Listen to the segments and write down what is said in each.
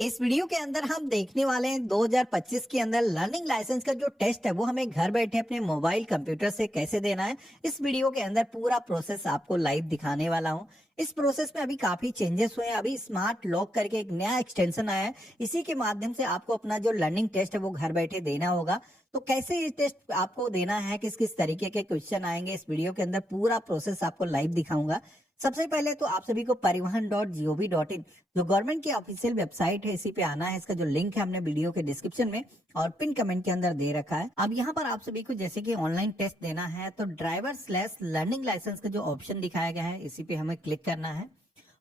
इस वीडियो के अंदर हम देखने वाले हैं 2025 के अंदर लर्निंग लाइसेंस का जो टेस्ट है वो हमें घर बैठे अपने मोबाइल कंप्यूटर से कैसे देना है। इस वीडियो के अंदर पूरा प्रोसेस आपको लाइव दिखाने वाला हूं। इस प्रोसेस में अभी काफी चेंजेस हुए हैं। अभी स्मार्ट लॉक करके एक नया एक्सटेंशन आया है। इसी के माध्यम से आपको अपना जो लर्निंग टेस्ट है वो घर बैठे देना होगा। तो कैसे ये टेस्ट आपको देना है, किस किस तरीके के क्वेश्चन आएंगे, इस वीडियो के अंदर पूरा प्रोसेस आपको लाइव दिखाऊंगा। सबसे पहले तो आप सभी को परिवहन.gov.in जो गवर्नमेंट की ऑफिशियल वेबसाइट है, इसी पे आना है। इसका जो लिंक है हमने वीडियो के डिस्क्रिप्शन में और पिन कमेंट के अंदर दे रखा है। अब यहाँ पर आप सभी को जैसे कि ऑनलाइन टेस्ट देना है तो ड्राइवर/लर्निंग लाइसेंस का जो ऑप्शन दिखाया गया है इसी पे हमें क्लिक करना है।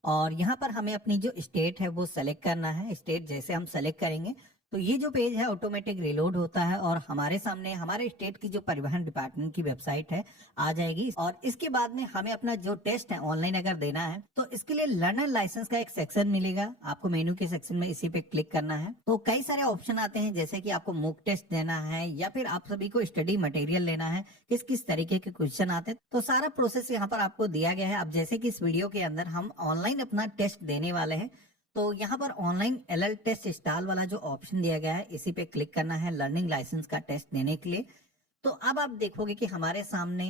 और यहाँ पर हमें अपनी जो स्टेट है वो सेलेक्ट करना है। स्टेट जैसे हम सेलेक्ट करेंगे तो ये जो पेज है ऑटोमेटिक रिलोड होता है और हमारे सामने हमारे स्टेट की जो परिवहन डिपार्टमेंट की वेबसाइट है आ जाएगी। और इसके बाद में हमें अपना जो टेस्ट है ऑनलाइन अगर देना है तो इसके लिए लर्नर लाइसेंस का एक सेक्शन मिलेगा। आपको मेन्यू के सेक्शन में इसी पे क्लिक करना है। तो कई सारे ऑप्शन आते हैं, जैसे कि आपको मॉक टेस्ट देना है या फिर आप सभी को स्टडी मटेरियल लेना है, किस किस तरीके के क्वेश्चन आते हैं। तो सारा प्रोसेस यहाँ पर आपको दिया गया है। अब जैसे कि इस वीडियो के अंदर हम ऑनलाइन अपना टेस्ट देने वाले हैं तो यहाँ पर ऑनलाइन एलएल टेस्ट इंस्टॉल वाला जो ऑप्शन दिया गया है इसी पे क्लिक करना है लर्निंग लाइसेंस का टेस्ट देने के लिए। तो अब आप देखोगे कि हमारे सामने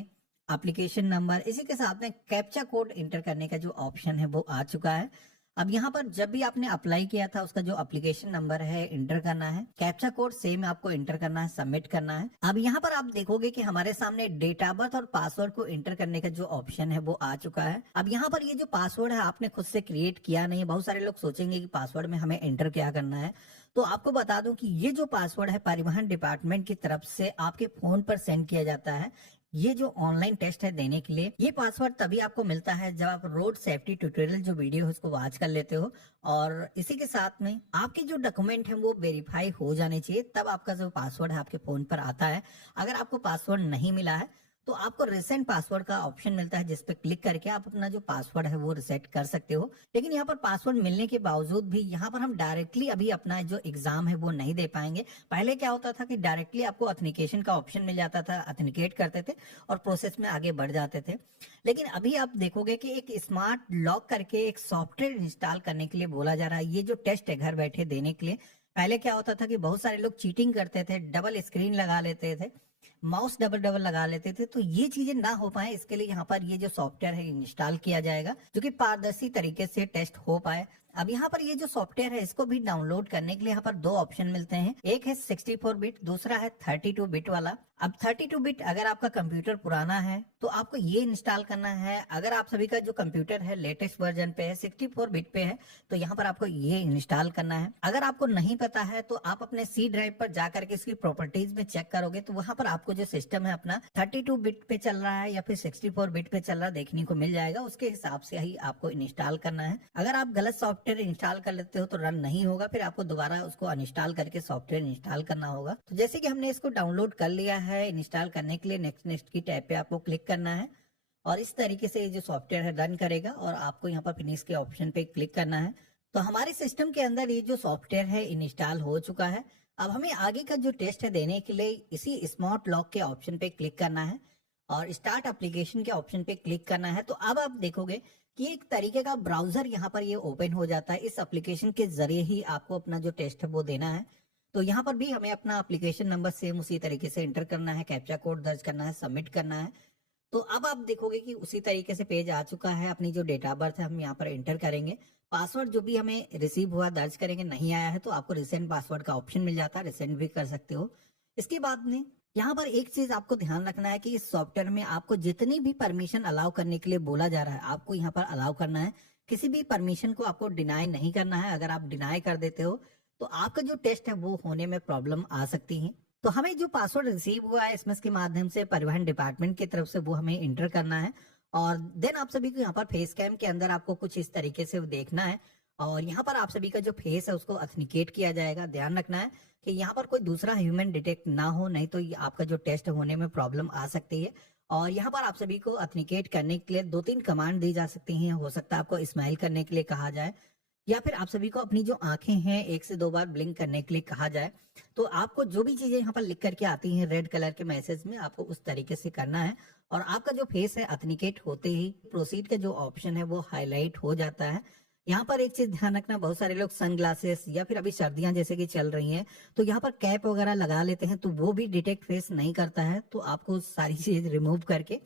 एप्लीकेशन नंबर, इसी के साथ में कैप्चा कोड इंटर करने का जो ऑप्शन है वो आ चुका है। अब यहाँ पर जब भी आपने अप्लाई किया था उसका जो एप्लीकेशन नंबर है इंटर करना है, कैप्चा कोड सेम आपको इंटर करना है, सबमिट करना है। अब यहाँ पर आप देखोगे कि हमारे सामने डेट ऑफ बर्थ और पासवर्ड को इंटर करने का जो ऑप्शन है वो आ चुका है। अब यहाँ पर ये जो पासवर्ड है आपने खुद से क्रिएट किया नहीं है। बहुत सारे लोग सोचेंगे कि पासवर्ड में हमें एंटर क्या करना है। तो आपको बता दूं कि ये जो पासवर्ड है परिवहन डिपार्टमेंट की तरफ से आपके फोन पर सेंड किया जाता है। ये जो ऑनलाइन टेस्ट है देने के लिए ये पासवर्ड तभी आपको मिलता है जब आप रोड सेफ्टी ट्यूटोरियल जो वीडियो है उसको वॉच कर लेते हो और इसी के साथ में आपके जो डॉक्यूमेंट है वो वेरीफाई हो जाने चाहिए, तब आपका जो पासवर्ड है आपके फोन पर आता है। अगर आपको पासवर्ड नहीं मिला है तो आपको रिसेंट पासवर्ड का ऑप्शन मिलता है, जिस पे क्लिक करके आप अपना जो पासवर्ड है वो रिसेट कर सकते हो। लेकिन यहाँ पर पासवर्ड मिलने के बावजूद भी यहाँ पर हम डायरेक्टली अभी अपना जो एग्जाम है वो नहीं दे पाएंगे। पहले क्या होता था कि डायरेक्टली आपको ऑथेंटिकेशन का ऑप्शन मिल जाता था, ऑथेंटिकेट करते थे और प्रोसेस में आगे बढ़ जाते थे। लेकिन अभी आप देखोगे कि एक स्मार्ट लॉक करके एक सॉफ्टवेयर इंस्टॉल करने के लिए बोला जा रहा है। ये जो टेस्ट है घर बैठे देने के लिए, पहले क्या होता था कि बहुत सारे लोग चीटिंग करते थे, डबल स्क्रीन लगा लेते थे, माउस डबल डबल लगा लेते थे। तो ये चीजें ना हो पाए इसके लिए यहाँ पर ये जो सॉफ्टवेयर है इंस्टॉल किया जाएगा जो कि पारदर्शी तरीके से टेस्ट हो पाए। अब यहाँ पर ये जो सॉफ्टवेयर है इसको भी डाउनलोड करने के लिए यहाँ पर दो ऑप्शन मिलते हैं। एक है 64 बिट, दूसरा है 32 बिट वाला। अब 32 बिट अगर आपका कंप्यूटर पुराना है तो आपको ये इंस्टॉल करना है। अगर आप सभी का जो कंप्यूटर है लेटेस्ट वर्जन पे है, 64 बिट पे है, तो यहाँ पर आपको ये इंस्टॉल करना है। अगर आपको नहीं पता है तो आप अपने सी ड्राइव पर जाकर के इसकी प्रॉपर्टीज में चेक करोगे तो वहां पर आपको जो सिस्टम है अपना 32 बिट पे चल रहा है या फिर 64 बिट पे चल रहा है देखने को मिल जाएगा। उसके हिसाब से ही आपको इंस्टॉल करना है। अगर आप गलत सॉफ्टवेयर इंस्टॉल कर लेते हो तो रन नहीं होगा, फिर आपको दोबारा उसको अनइंस्टॉल करके सॉफ्टवेयर इंस्टॉल करना होगा। तो जैसे कि हमने इसको डाउनलोड कर लिया है, इंस्टॉल करने के लिए नेक्स्ट नेक्स्ट की टैब पे आपको क्लिक करना है और इस तरीके से ये जो सॉफ्टवेयर है रन करेगा और आपको यहाँ पर फिनिश के ऑप्शन पे क्लिक करना है। तो हमारे सिस्टम के अंदर ये जो सॉफ्टवेयर है इंस्टॉल हो चुका है। अब हमें आगे का जो टेस्ट है देने के लिए इसी स्मार्ट लॉक के ऑप्शन पे क्लिक करना है और स्टार्ट एप्लीकेशन के ऑप्शन पे क्लिक करना है। तो अब आप देखोगे कि एक तरीके का ब्राउजर यहाँ पर ये ओपन हो जाता है। इस एप्लीकेशन के जरिए ही आपको अपना जो टेस्ट है वो देना है। तो यहाँ पर भी हमें अपना एप्लीकेशन नंबर सेम उसी तरीके से एंटर करना है, कैप्चा कोड दर्ज करना है, सबमिट करना है। तो अब आप देखोगे कि उसी तरीके से पेज आ चुका है। अपनी जो डेट ऑफ बर्थ है हम यहाँ पर एंटर करेंगे, पासवर्ड जो भी हमें रिसीव हुआ दर्ज करेंगे, नहीं आया है तो आपको रिसेंट पासवर्ड का ऑप्शन मिल जाता है, रिसेंट भी कर सकते हो। इसके बाद में यहाँ पर एक चीज आपको ध्यान रखना है कि इस सॉफ्टवेयर में आपको जितनी भी परमिशन अलाउ करने के लिए बोला जा रहा है आपको यहाँ पर अलाउ करना है। किसी भी परमिशन को आपको डिनाई नहीं करना है। अगर आप डिनाई कर देते हो तो आपका जो टेस्ट है वो होने में प्रॉब्लम आ सकती है। तो हमें जो पासवर्ड रिसीव हुआ है एसएमएस के माध्यम से परिवहन डिपार्टमेंट की तरफ से वो हमें इंटर करना है और देन आप सभी को यहाँ पर फेस कैम के अंदर आपको कुछ इस तरीके से देखना है और यहाँ पर आप सभी का जो फेस है उसको ऑथेंटिकेट किया जाएगा। ध्यान रखना है कि यहाँ पर कोई दूसरा ह्यूमन डिटेक्ट ना हो, नहीं तो ये आपका जो टेस्ट होने में प्रॉब्लम आ सकती है। और यहाँ पर आप सभी को ऑथेंटिकेट करने के लिए 2-3 कमांड दी जा सकती हैं। हो सकता है आपको स्माइल करने के लिए कहा जाए या फिर आप सभी को अपनी जो आंखें हैं 1 से 2 बार ब्लिंक करने के लिए कहा जाए। तो आपको जो भी चीजें यहाँ पर लिख करके आती हैं रेड कलर के मैसेज में आपको उस तरीके से करना है और आपका जो फेस है ऑथेंटिकेट होते ही प्रोसीड का जो ऑप्शन है वो हाईलाइट हो जाता है। यहाँ पर एक चीज ध्यान रखना, बहुत सारे लोग सन ग्लासेस या फिर अभी सर्दियां जैसे कि चल रही हैं तो यहाँ पर कैप वगैरह लगा लेते हैं, तो वो भी डिटेक्ट फेस नहीं करता है। तो आपको सारी चीज रिमूव करके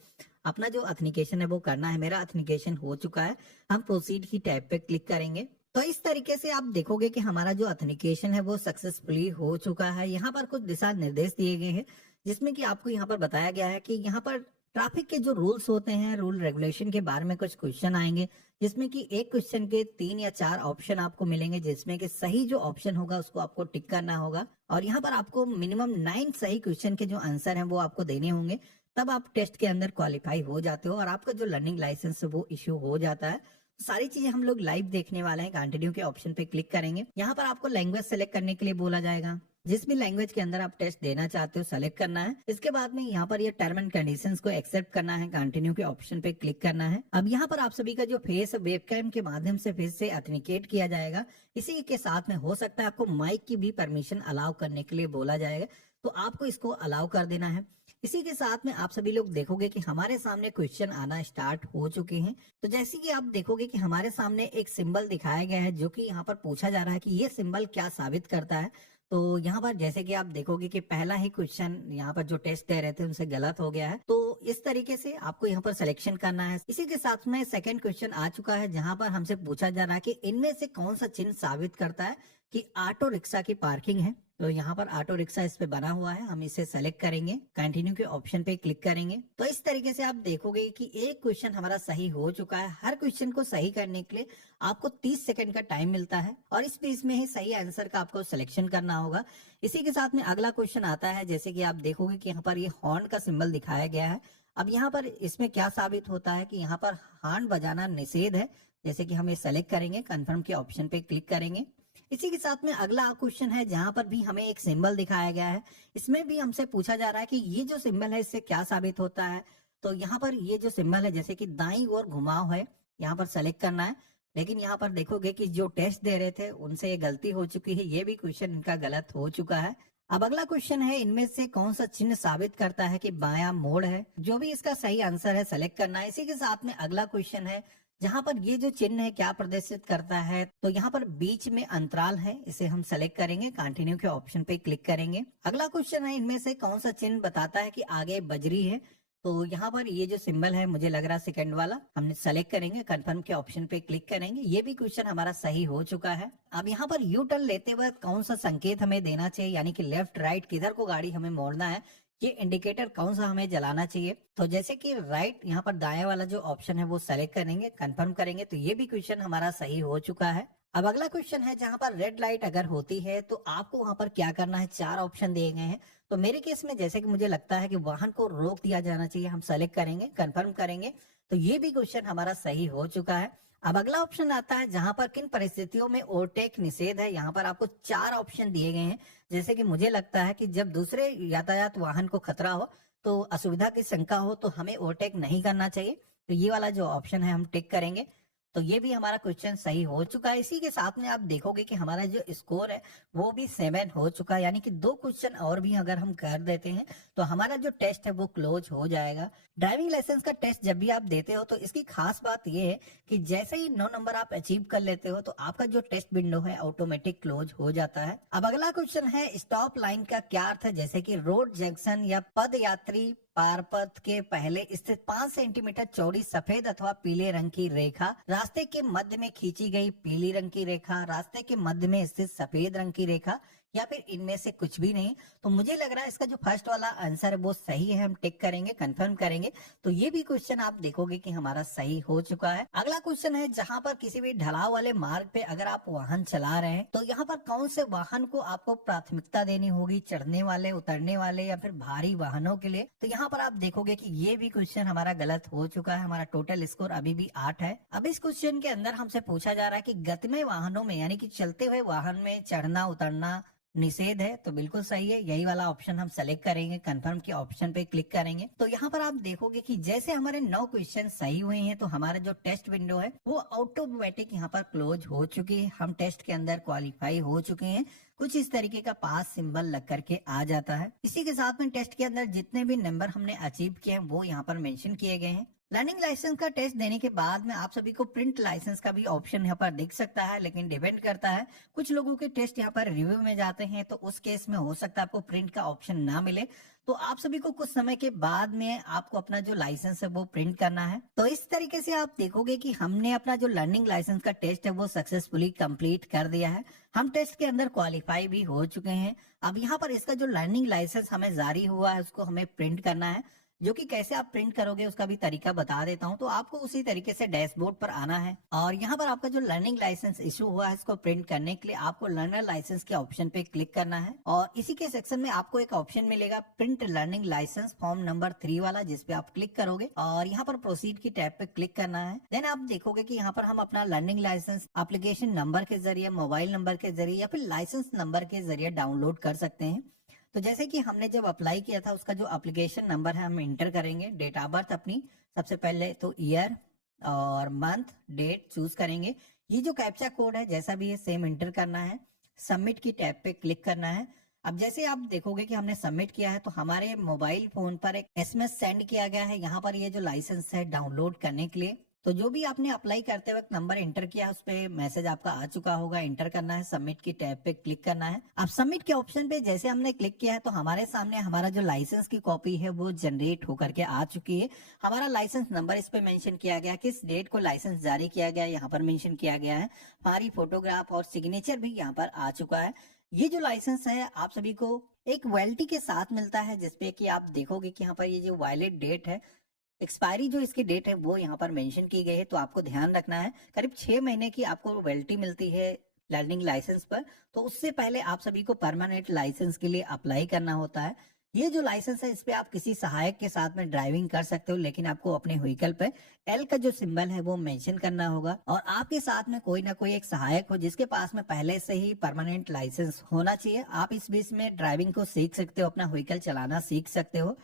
अपना जो ऑथेंटिकेशन है वो करना है। मेरा ऑथेंटिकेशन हो चुका है, हम प्रोसीड की टैब पे क्लिक करेंगे। तो इस तरीके से आप देखोगे कि हमारा जो ऑथेंटिकेशन है वो सक्सेसफुली हो चुका है। यहाँ पर कुछ दिशा निर्देश दिए गए हैं जिसमें कि आपको यहाँ पर बताया गया है कि यहाँ पर ट्रैफिक के जो रूल्स होते हैं, रूल रेगुलेशन के बारे में कुछ क्वेश्चन आएंगे, जिसमें कि एक क्वेश्चन के 3 या 4 ऑप्शन आपको मिलेंगे, जिसमें कि सही जो ऑप्शन होगा उसको आपको टिक करना होगा। और यहाँ पर आपको मिनिमम 9 सही क्वेश्चन के जो आंसर हैं वो आपको देने होंगे, तब आप टेस्ट के अंदर क्वालिफाई हो जाते हो और आपका जो लर्निंग लाइसेंस है वो इश्यू हो जाता है। सारी चीजें हम लोग लाइव देखने वाले हैं। कंटिन्यू के ऑप्शन पे क्लिक करेंगे। यहाँ पर आपको लैंग्वेज सेलेक्ट करने के लिए बोला जाएगा, जिस भी लैंग्वेज के अंदर आप टेस्ट देना चाहते हो सेलेक्ट करना है। इसके बाद में यहाँ पर ये टर्म एंड कंडीशंस को एक्सेप्ट करना है, कंटिन्यू के ऑप्शन पे क्लिक करना है। अब यहाँ पर आप सभी का जो फेस वेबकैम के माध्यम से फेस से ऑथेंटिकेट किया जाएगा, इसी के साथ में हो सकता है आपको माइक की भी परमिशन अलाउ करने के लिए बोला जाएगा, तो आपको इसको अलाउ कर देना है। इसी के साथ में आप सभी लोग देखोगे कि हमारे सामने क्वेश्चन आना स्टार्ट हो चुके हैं। तो जैसे कि आप देखोगे कि हमारे सामने एक सिंबल दिखाया गया है, जो कि यहाँ पर पूछा जा रहा है कि ये सिंबल क्या साबित करता है। तो यहाँ पर जैसे कि आप देखोगे कि पहला ही क्वेश्चन यहाँ पर जो टेस्ट दे रहे थे उनसे गलत हो गया है, तो इस तरीके से आपको यहाँ पर सिलेक्शन करना है। इसी के साथ में सेकंड क्वेश्चन आ चुका है, जहाँ पर हमसे पूछा जा रहा है कि इनमें से कौन सा चिन्ह साबित करता है कि ऑटो रिक्शा की पार्किंग है। तो यहाँ पर ऑटो रिक्शा इस पे बना हुआ है, हम इसे सेलेक्ट करेंगे, कंटिन्यू के ऑप्शन पे क्लिक करेंगे। तो इस तरीके से आप देखोगे कि एक क्वेश्चन हमारा सही हो चुका है। हर क्वेश्चन को सही करने के लिए आपको 30 सेकंड का टाइम मिलता है और इस बीच में ही सही आंसर का आपको सिलेक्शन करना होगा। इसी के साथ में अगला क्वेश्चन आता है, जैसे कि आप देखोगे कि यहाँ पर ये हॉर्न का सिंबल दिखाया गया है। अब यहाँ पर इसमें क्या साबित होता है कि यहाँ पर हॉर्न बजाना निषेध है। जैसे कि हम ये सेलेक्ट करेंगे, कंफर्म के ऑप्शन पे क्लिक करेंगे। इसी के साथ में अगला क्वेश्चन है, जहां पर भी हमें एक सिंबल दिखाया गया है। इसमें भी हमसे पूछा जा रहा है कि ये जो सिंबल है इससे क्या साबित होता है। तो यहाँ पर ये जो सिंबल है, जैसे कि दाईं ओर घुमाव है, यहाँ पर सेलेक्ट करना है। लेकिन यहाँ पर देखोगे कि जो टेस्ट दे रहे थे उनसे ये गलती हो चुकी है, ये भी क्वेश्चन इनका गलत हो चुका है। अब अगला क्वेश्चन है, इनमें से कौन सा चिन्ह साबित करता है कि बायां मोड़ है। जो भी इसका सही आंसर है सेलेक्ट करना है। इसी के साथ में अगला क्वेश्चन है, जहां पर ये जो चिन्ह है क्या प्रदर्शित करता है। तो यहाँ पर बीच में अंतराल है, इसे हम सेलेक्ट करेंगे, कंटिन्यू के ऑप्शन पे क्लिक करेंगे। अगला क्वेश्चन है, इनमें से कौन सा चिन्ह बताता है कि आगे बजरी है। तो यहाँ पर ये जो सिंबल है, मुझे लग रहा है सेकंड वाला, हमने सेलेक्ट करेंगे, कंफर्म के ऑप्शन पे क्लिक करेंगे। ये भी क्वेश्चन हमारा सही हो चुका है। अब यहाँ पर यू टर्न लेते वक्त कौन सा संकेत हमें देना चाहिए, यानी कि लेफ्ट राइट किधर को गाड़ी हमें मोड़ना है, ये इंडिकेटर कौन सा हमें जलाना चाहिए। तो जैसे कि राइट, यहाँ पर दाएं वाला जो ऑप्शन है वो सेलेक्ट करेंगे, कंफर्म करेंगे, तो ये भी क्वेश्चन हमारा सही हो चुका है। अब अगला क्वेश्चन है, जहां पर रेड लाइट अगर होती है तो आपको वहां पर क्या करना है। 4 ऑप्शन दिए गए हैं। तो मेरे केस में जैसे कि मुझे लगता है कि वाहन को रोक दिया जाना चाहिए, हम सेलेक्ट करेंगे, कंफर्म करेंगे, तो ये भी क्वेश्चन हमारा सही हो चुका है। अब अगला ऑप्शन आता है, जहां पर किन परिस्थितियों में ओवरटेक निषेध है। यहाँ पर आपको 4 ऑप्शन दिए गए हैं। जैसे कि मुझे लगता है कि जब दूसरे यातायात वाहन को खतरा हो, तो असुविधा की शंका हो, तो हमें ओवरटेक नहीं करना चाहिए। तो ये वाला जो ऑप्शन है हम टिक करेंगे, तो ये भी हमारा क्वेश्चन सही हो चुका है। इसी के साथ में आप देखोगे कि हमारा जो स्कोर है वो भी 7 हो चुका है, यानी कि 2 क्वेश्चन और भी अगर हम कर देते हैं तो हमारा जो टेस्ट है वो क्लोज हो जाएगा। ड्राइविंग लाइसेंस का टेस्ट जब भी आप देते हो तो इसकी खास बात ये है कि जैसे ही 9 नंबर आप अचीव कर लेते हो तो आपका जो टेस्ट विंडो है ऑटोमेटिक क्लोज हो जाता है। अब अगला क्वेश्चन है, स्टॉप लाइन का क्या अर्थ है। जैसे कि रोड जंक्शन या पद यात्री पारपथ के पहले स्थित 5 सेंटीमीटर चौड़ी सफेद अथवा पीले रंग की रेखा, रास्ते के मध्य में खींची गई पीली रंग की रेखा, रास्ते के मध्य में स्थित सफेद रंग की रेखा, या फिर इनमें से कुछ भी नहीं। तो मुझे लग रहा है इसका जो फर्स्ट वाला आंसर है वो सही है, हम टिक करेंगे, कंफर्म करेंगे, तो ये भी क्वेश्चन आप देखोगे कि हमारा सही हो चुका है। अगला क्वेश्चन है, जहां पर किसी भी ढलाव वाले मार्ग पे अगर आप वाहन चला रहे हैं तो यहाँ पर कौन से वाहन को आपको प्राथमिकता देनी होगी, चढ़ने वाले, उतरने वाले, या फिर भारी वाहनों के लिए। तो यहाँ पर आप देखोगे कि ये भी क्वेश्चन हमारा गलत हो चुका है। हमारा टोटल स्कोर अभी भी 8 है। अब इस क्वेश्चन के अंदर हमसे पूछा जा रहा है कि गतिमय वाहनों में, यानी कि चलते हुए वाहन में चढ़ना उतरना निषेध है। तो बिल्कुल सही है, यही वाला ऑप्शन हम सेलेक्ट करेंगे, कंफर्म के ऑप्शन पे क्लिक करेंगे। तो यहाँ पर आप देखोगे कि जैसे हमारे 9 क्वेश्चन सही हुए हैं तो हमारा जो टेस्ट विंडो है वो ऑटोमेटिक यहाँ पर क्लोज हो चुकी है। हम टेस्ट के अंदर क्वालिफाई हो चुके हैं। कुछ इस तरीके का पास सिंबल लग करके आ जाता है। इसी के साथ में टेस्ट के अंदर जितने भी नंबर हमने अचीव किए हैं वो यहाँ पर मेंशन किए गए हैं। लर्निंग लाइसेंस का टेस्ट देने के बाद में आप सभी को प्रिंट लाइसेंस का भी ऑप्शन यहाँ पर दिख सकता है, लेकिन डिपेंड करता है। कुछ लोगों के टेस्ट यहाँ पर रिव्यू में जाते हैं, तो उस केस में हो सकता है आपको प्रिंट का ऑप्शन ना मिले। तो आप सभी को कुछ समय के बाद में आपको अपना जो लाइसेंस है वो प्रिंट करना है। तो इस तरीके से आप देखोगे कि हमने अपना जो लर्निंग लाइसेंस का टेस्ट है वो सक्सेसफुली कंप्लीट कर दिया है। हम टेस्ट के अंदर क्वालिफाई भी हो चुके हैं। अब यहाँ पर इसका जो लर्निंग लाइसेंस हमें जारी हुआ है उसको हमें प्रिंट करना है, जो कि कैसे आप प्रिंट करोगे उसका भी तरीका बता देता हूं। तो आपको उसी तरीके से डैशबोर्ड पर आना है और यहाँ पर आपका जो लर्निंग लाइसेंस इशू हुआ है इसको प्रिंट करने के लिए आपको लर्नर लाइसेंस के ऑप्शन पे क्लिक करना है और इसी के सेक्शन में आपको एक ऑप्शन मिलेगा print learning license form number 3 वाला, जिसपे आप क्लिक करोगे और यहाँ पर प्रोसीड की टैब पे क्लिक करना है। देन आप देखोगे कि यहाँ पर हम अपना लर्निंग लाइसेंस एप्लीकेशन नंबर के जरिए, मोबाइल नंबर के जरिए या फिर लाइसेंस नंबर के जरिए डाउनलोड कर सकते हैं। तो जैसे कि हमने जब अप्लाई किया था उसका जो एप्लीकेशन नंबर है हम इंटर करेंगे, डेट ऑफ बर्थ अपनी सबसे पहले तो ईयर और मंथ डेट चूज करेंगे। ये जो कैप्चा कोड है जैसा भी है सेम इंटर करना है, सबमिट की टैब पे क्लिक करना है। अब जैसे आप देखोगे कि हमने सबमिट किया है तो हमारे मोबाइल फोन पर एक एसएमएस सेंड किया गया है यहाँ पर ये जो लाइसेंस है डाउनलोड करने के लिए। तो जो भी आपने अप्लाई करते वक्त नंबर इंटर किया उस पे मैसेज आपका आ चुका होगा, इंटर करना है, सबमिट की टैब पे क्लिक करना है। अब सबमिट के ऑप्शन पे जैसे हमने क्लिक किया है तो हमारे सामने हमारा जो लाइसेंस की कॉपी है वो जनरेट होकर के आ चुकी है। हमारा लाइसेंस नंबर इस पे मेंशन किया गया, किस डेट को लाइसेंस जारी किया गया यहाँ पर मेंशन किया गया है, हमारी फोटोग्राफ और सिग्नेचर भी यहाँ पर आ चुका है। ये जो लाइसेंस है आप सभी को एक वैलिडिटी के साथ मिलता है, जिसपे कि आप देखोगे कि यहाँ पर ये जो वैलिड डेट है, एक्सपायरी जो इसकी डेट है वो यहाँ पर मेंशन की गई है। तो आपको ध्यान रखना है करीब 6 महीने की आपको वैलिडिटी मिलती है लर्निंग लाइसेंस पर। तो उससे पहले आप सभी को परमानेंट लाइसेंस के लिए अप्लाई करना होता है। ये जो लाइसेंस है इस पे आप किसी सहायक के साथ में ड्राइविंग कर सकते हो, लेकिन आपको अपने व्हीकल पे एल का जो सिंबल है वो मेंशन करना होगा और आपके साथ में कोई ना कोई एक सहायक हो जिसके पास में पहले से ही परमानेंट लाइसेंस होना चाहिए। आप इस बीच में ड्राइविंग को सीख सकते हो, अपना व्हीकल चलाना सीख सकते हो।